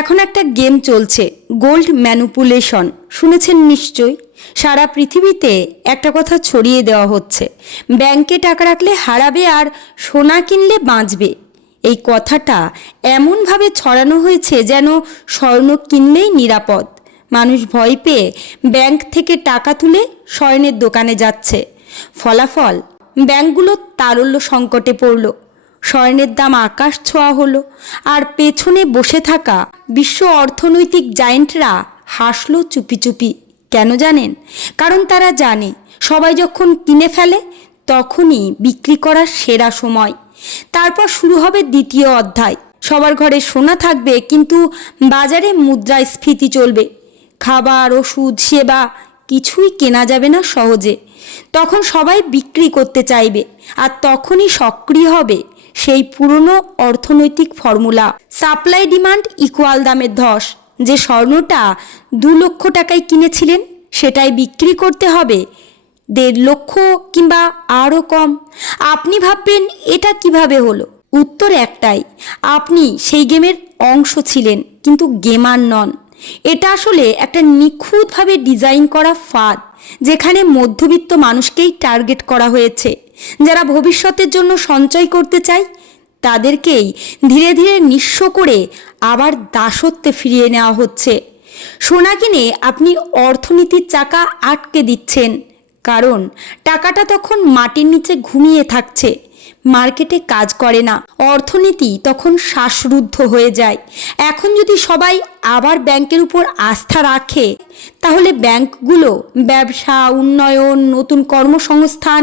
এখন একটা গেম চলছে গোল্ড ম্যানুপুলেশন শুনেছেন নিশ্চয়ই? সারা পৃথিবীতে একটা কথা ছড়িয়ে দেওয়া হচ্ছে, ব্যাংকে টাকা রাখলে হারাবে আর সোনা কিনলে বাঁচবে। এই কথাটা এমনভাবে ছড়ানো হয়েছে যেন স্বর্ণ কিনলেই নিরাপদ। মানুষ ভয় পেয়ে ব্যাংক থেকে টাকা তুলে স্বর্ণের দোকানে যাচ্ছে। ফলাফল, ব্যাংকগুলো তারল্য সংকটে পড়ল। স্বর্ণের দাম আকাশ ছোঁয়া হলো, আর পেছনে বসে থাকা বিশ্ব অর্থনৈতিক জায়েন্টরা হাসলো চুপি চুপি। কেন জানেন? কারণ তারা জানে, সবাই যখন কিনে ফেলে, তখনই বিক্রি করার সেরা সময়। তারপর শুরু হবে দ্বিতীয় অধ্যায়। সবার ঘরে সোনা থাকবে, কিন্তু বাজারে মুদ্রাস্ফীতি চলবে। খাবার, ওষুধ, সেবা কিছুই কেনা যাবে না সহজে। তখন সবাই বিক্রি করতে চাইবে, আর তখনই সক্রিয় হবে সেই পুরনো অর্থনৈতিক ফর্মুলা। সাপ্লাই ডিমান্ড ইকুয়াল দামের ধস। যে স্বর্ণটা দু লক্ষ টাকায় কিনেছিলেন, সেটাই বিক্রি করতে হবে। দেড় লক্ষ কিংবা আরও কম। আপনি ভাববেন, এটা কীভাবে হলো? উত্তর একটাই, আপনি সেই গেমের অংশ ছিলেন, কিন্তু গেমার নন। এটা আসলে একটা নিখুঁতভাবে ডিজাইন করা ফাঁদ। যেখানে মধ্যবিত্ত মানুষকেই টার্গেট করা হয়েছে। যারা ভবিষ্যতের জন্য সঞ্চয় করতে চায়, তাদেরকেই ধীরে ধীরে নিঃস্ব করে আবার দাসত্বে ফিরিয়ে নেওয়া হচ্ছে। সোনা কিনে আপনি অর্থনীতির চাকা আটকে দিচ্ছেন। কারণ টাকাটা তখন মাটির নিচে ঘুমিয়ে থাকছে। মার্কেটে কাজ করে না। অর্থনীতি তখন শ্বাসরুদ্ধ হয়ে যায়। এখন যদি সবাই আবার ব্যাংকের উপর আস্থা রাখে, তাহলে ব্যাংকগুলো ব্যবসা, উন্নয়ন, নতুন কর্মসংস্থান,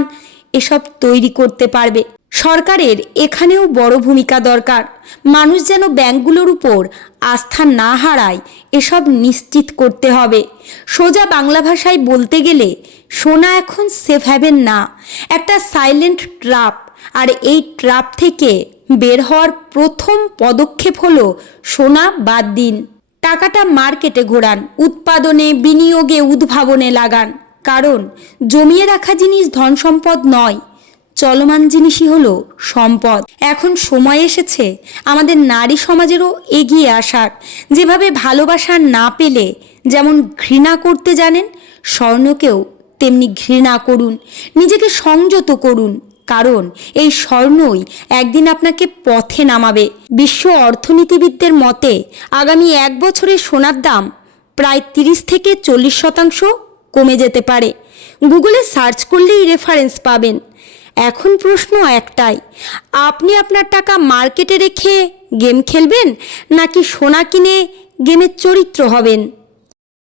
এসব তৈরি করতে পারবে। সরকারের এখানেও বড় ভূমিকা দরকার। মানুষ যেন ব্যাংকগুলোর উপর আস্থা না হারায়, এসব নিশ্চিত করতে হবে। সোজা বাংলা ভাষায় বলতে গেলে, সোনা এখন সেফ হ্যাভেন না। একটা সাইলেন্ট ট্রাপ আর এই ট্রাপ থেকে বের হওয়ার প্রথম পদক্ষেপ হলো সোনা বাদ দিন। টাকাটা মার্কেটে ঘোরান, উৎপাদনে, বিনিয়োগে, উদ্ভাবনে লাগান। কারণ, জমিয়ে রাখা জিনিস ধন সম্পদ নয়। চলমান জিনিসই হলো সম্পদ। এখন সময় এসেছে আমাদের নারী সমাজেরও এগিয়ে আসার। যেভাবে ভালোবাসা না পেলে যেমন ঘৃণা করতে জানেন, স্বর্ণকেও তেমনি ঘৃণা করুন। নিজেকে সংযত করুন, কারণ এই স্বর্ণই একদিন আপনাকে পথে নামাবে। বিশ্ব অর্থনীতিবিদদের মতে আগামী এক বছরে সোনার দাম প্রায় তিরিশ থেকে চল্লিশ শতাংশ কমে যেতে পারে। গুগলে সার্চ করলেই রেফারেন্স পাবেন। এখন প্রশ্ন একটাই, আপনি আপনার টাকা মার্কেটে রেখে গেম খেলবেন নাকি সোনা কিনে গেমের চরিত্র হবেন?